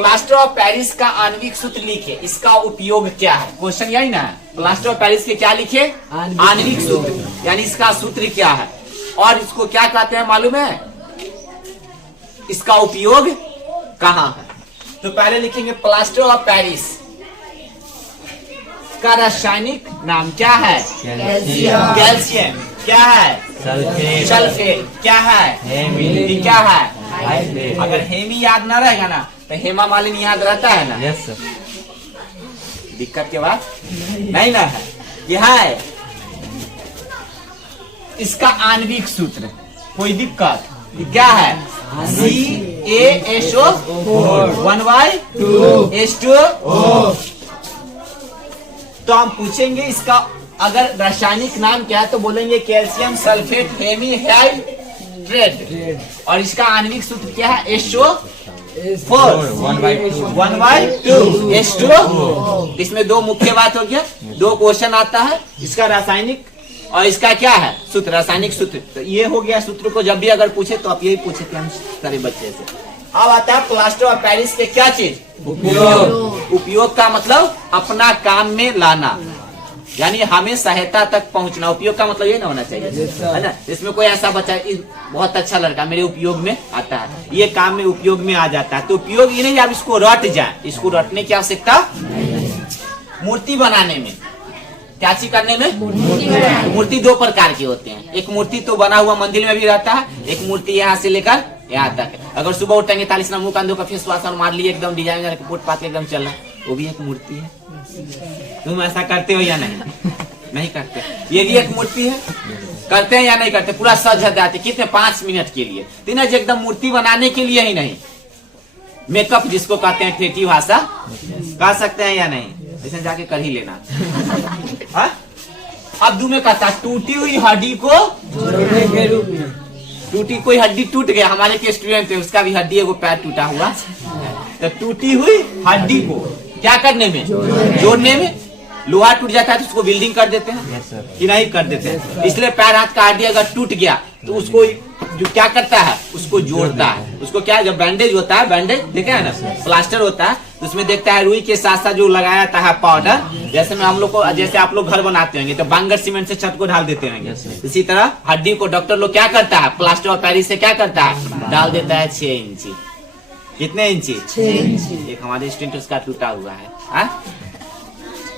Plaster of Paris का आणविक सूत्र लिखे, इसका उपयोग क्या है? क्वेश्चन यही ना है। प्लास्टर ऑफ पेरिस के क्या लिखे? आणविक सूत्र, यानी इसका सूत्र क्या है और इसको क्या कहते हैं मालूम है? इसका उपयोग कहाँ है? तो पहले लिखेंगे प्लास्टर ऑफ पेरिस का रासायनिक नाम क्या है? कैल्शियम। क्या है? सल्फेट। क्या है? हेमी। क्या है? अगर हेमी याद ना रहेगा ना तो हेमा मालिनी याद रहता है ना? Yes sir. दिक्कत के बाद नहीं ना है। यह है इसका आणविक सूत्र। कोई दिक्कत? क्या है? CaSO 1/2H2O। तो हम पूछेंगे इसका अगर रासायनिक नाम क्या है तो बोलेंगे कैल्शियम सल्फेट हेमी हाइड्रेट। और इसका आणविक सूत्र क्या है? SO4 1/2 H2O। इसमें दो मुख्य बात हो गया, दो क्वेश्चन आता है, इसका रासायनिक और इसका क्या है सूत्र, रासायनिक सूत्र। तो ये हो गया सूत्र को जब भी अगर पूछे तो आप यही पूछे थे हम सारे बच्चे से। अब आता है प्लास्टर ऑफ पेरिस के क्या चीज? उपयोग। उपयोग का मतलब अपना काम में लाना, यानी हमें सहायता तक पहुंचना। उपयोग का मतलब ये ना होना चाहिए, है ना? इसमें कोई ऐसा बच्चा बहुत अच्छा लड़का मेरे उपयोग में आता है, ये काम में उपयोग में आ जाता है, तो उपयोग ये नहीं आप इसको रट जाए, इसको रटने की आवश्यकता। मूर्ति बनाने में क्या चीज करने में? मूर्ति दो प्रकार के होते हैं। एक मूर्ति तो बना हुआ मंदिर में भी रहता है, एक मूर्ति यहाँ से लेकर यहाँ तक। अगर सुबह उठेंगे 40 मुंह कंधों का फेस वाश मार लिए एकदम डिजाइन पोट पात एकदम चल रहा, वो भी एक मूर्ति है। तुम ऐसा करते हो या नहीं? नहीं करते। ये भी एक मूर्ति है। करते हैं या नहीं करते? पूरा सज जाते कितने 5 मिनट के लिए, तीन एकदम मूर्ति बनाने के लिए ही नहीं, मेकअप जिसको कहते हैं ठेठी भाषा, कह सकते हैं या नहीं? ऐसे जाके कर ही लेना। अब दू में कहता टूटी हुई हड्डी को जोड़ने के रूप में। टूटी कोई हड्डी टूट गया, हमारे के स्टूडेंट है उसका भी हड्डी एगो पैर टूटा हुआ, तो टूटी हुई हड्डी को क्या करने में? जोड़ने में। लोहा टूट जाता है तो उसको बिल्डिंग कर देते हैं कि नहीं कर देते हैं? इसलिए पैर हाथ का हड्डी अगर टूट गया तो उसको जो क्या करता है? उसको जोड़ता है। उसको क्या, जब बैंडेज होता है, बैंडेज देखे है ना, प्लास्टर होता है, तो उसमें देखता है रुई के साथ साथ जो लगाया जाता है पाउडर, जैसे में हम लोग को, जैसे आप लोग घर बनाते होंगे तो बांगर सीमेंट से छत को ढाल देते होंगे, इसी तरह हड्डी को डॉक्टर लोग क्या करता है? प्लास्टर ऑफ पेरिस से क्या करता है? डाल देता है 6 इंची। कितने इंची? 6 इंची। एक हमारे स्टूडेंट उसका टूटा हुआ है,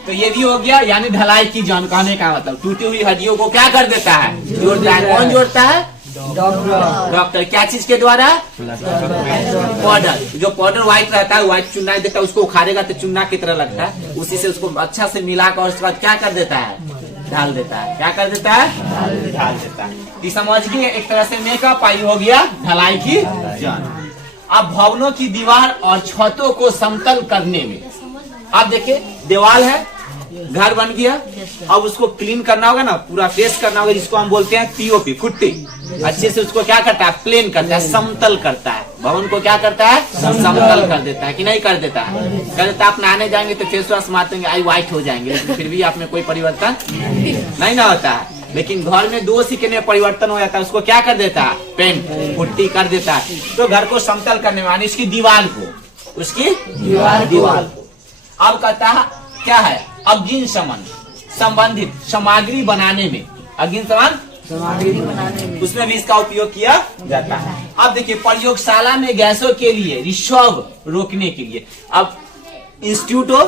तो ये भी हो गया, यानी ढलाई की जानकारी का मतलब टूटी हुई हड्डियों को क्या कर देता है? जोड़ता है। कौन जोड़ता है? डॉक्टर। क्या चीज के द्वारा? पाउडर। जो पाउडर व्हाइट रहता है, व्हाइट चुना देता है, उसको उखाड़ेगा तो चुना की तरह लगता है, उसी से उसको अच्छा से मिलाकर उसके बाद क्या कर देता है? ढाल देता है। क्या कर देता है? ढाल देता है। समझ गए? एक तरह से मेकअप आई हो गया ढलाई की जान। अब भवनों की दीवार और छतों को समतल करने में, आप देखिए दीवार है, घर बन गया, अब उसको क्लीन करना होगा ना, पूरा फ्रेश करना होगा, जिसको हम बोलते हैं पीओपी, पुट्टी। अच्छे से उसको क्या करता है? प्लेन करता है, समतल करता है। भवन को क्या करता है? समतल कर देता है कि नहीं कर देता है? कर देता है। आप नहाने जाएंगे तो फेस वॉश मारते आई व्हाइट हो जाएंगे, लेकिन फिर भी आप में कोई परिवर्तन नहीं ना होता है। लेकिन घर में 2 सेकंड में परिवर्तन हो जाता है, उसको क्या कर देता है? पेंट, पुट्टी कर देता है। तो घर को समतल करने में, उसकी दीवार को, उसकी दीवार को। अब कहता है क्या है? अग्नि शमन संबंधित सामग्री बनाने में, अग्नि शमन सामग्री बनाने में, उसमें भी इसका उपयोग किया जाता है। अब देखिए प्रयोगशाला में गैसों के लिए रिसर्व रोकने के लिए, अब इंस्टीट्यूट हो,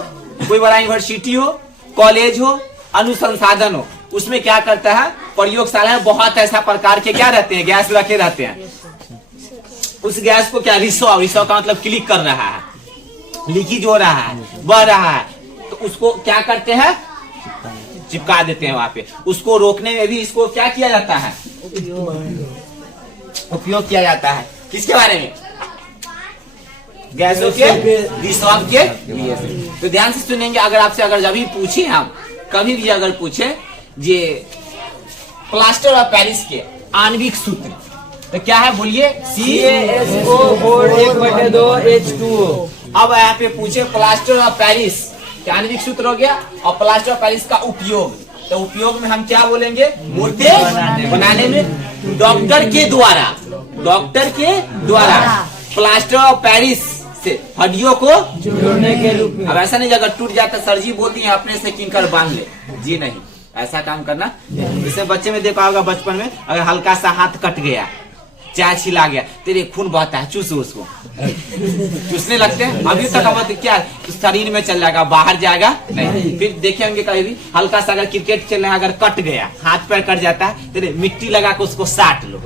कोई बड़ा यूनिवर्सिटी हो, कॉलेज हो, अनुसंसाधन हो, उसमें क्या करता है? प्रयोगशाला में बहुत ऐसा प्रकार के क्या रहते हैं? गैस रखे रहते हैं। उस गैस को क्या रिसर्व का मतलब क्लिक कर रहा है, लीकेज हो रहा है, बह रहा है, तो उसको क्या करते हैं? चिपका देते हैं वहां पे। उसको रोकने में भी इसको क्या किया जाता है? उपयोग किया जाता है। किसके बारे में? गैसों के रिसर्व के लिए। तो ध्यान से सुनेंगे। अगर आपसे अगर जब भी पूछे, हम कभी भी अगर पूछे जे प्लास्टर ऑफ पेरिस के आणविक सूत्र, तो क्या है बोलिए? CaSO4 1/2H2O। अब यहाँ पे पूछे प्लास्टर ऑफ पेरिस आणविक सूत्र हो गया, और प्लास्टर ऑफ पेरिस का उपयोग, तो उपयोग में हम क्या बोलेंगे? मूर्ति बनाने में। डॉक्टर के द्वारा प्लास्टर ऑफ पेरिस से हड्डियों को जोड़ने के रूप में। अब ऐसा नहीं अगर टूट जाता सर्जी बोलती है अपने से किनकर बांध ले, जी नहीं, ऐसा काम करना। जैसे बच्चे में देखा होगा बचपन में, अगर हल्का सा हाथ कट गया, चाय छिला गया, तेरे खून बहता है, चूसो उसको, चूसने लगते हैं। अभी तक अब क्या शरीर में चल जाएगा, बाहर जाएगा नहीं। फिर देखे होंगे कभी भी हल्का सा अगर क्रिकेट खेलना है, अगर कट गया, हाथ पैर कट जाता है, तेरे मिट्टी लगा के उसको साट लो,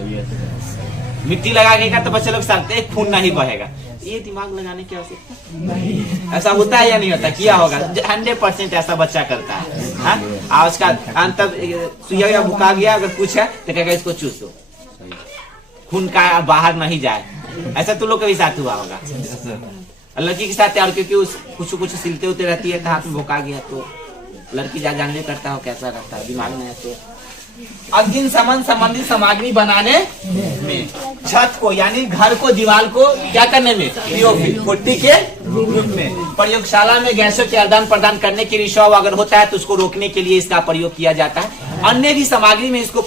मिट्टी लगाएगा तो बच्चे लोग साटते, खून नहीं बहेगा। ये दिमाग लगाने की आवश्यकता, ऐसा होता है या नहीं होता? किया होगा 100% ऐसा बच्चा करता है। हाँ? आज का अंत सुइया या बुका गया, अगर कुछ है तो कहेगा इसको चूसो, खून का बाहर नहीं जाए। ऐसा तो लोग कभी साथ हुआ होगा लड़की के साथ, और क्योंकि उस कुछ सिलते होते रहती है, हाथ में भोका गया तो लड़की जानने करता हो कैसा करता है, दिमाग में है। तो अग्नि समन संबंधित सामग्री बनाने में, छत को यानी घर को, दीवार को क्या करने में, पीओपी पुट्टी के रूप में। प्रयोगशाला में गैसों के आदान प्रदान करने के रिसाव अगर होता है तो उसको रोकने के लिए इसका प्रयोग किया जाता है। अन्य भी सामग्री में इसको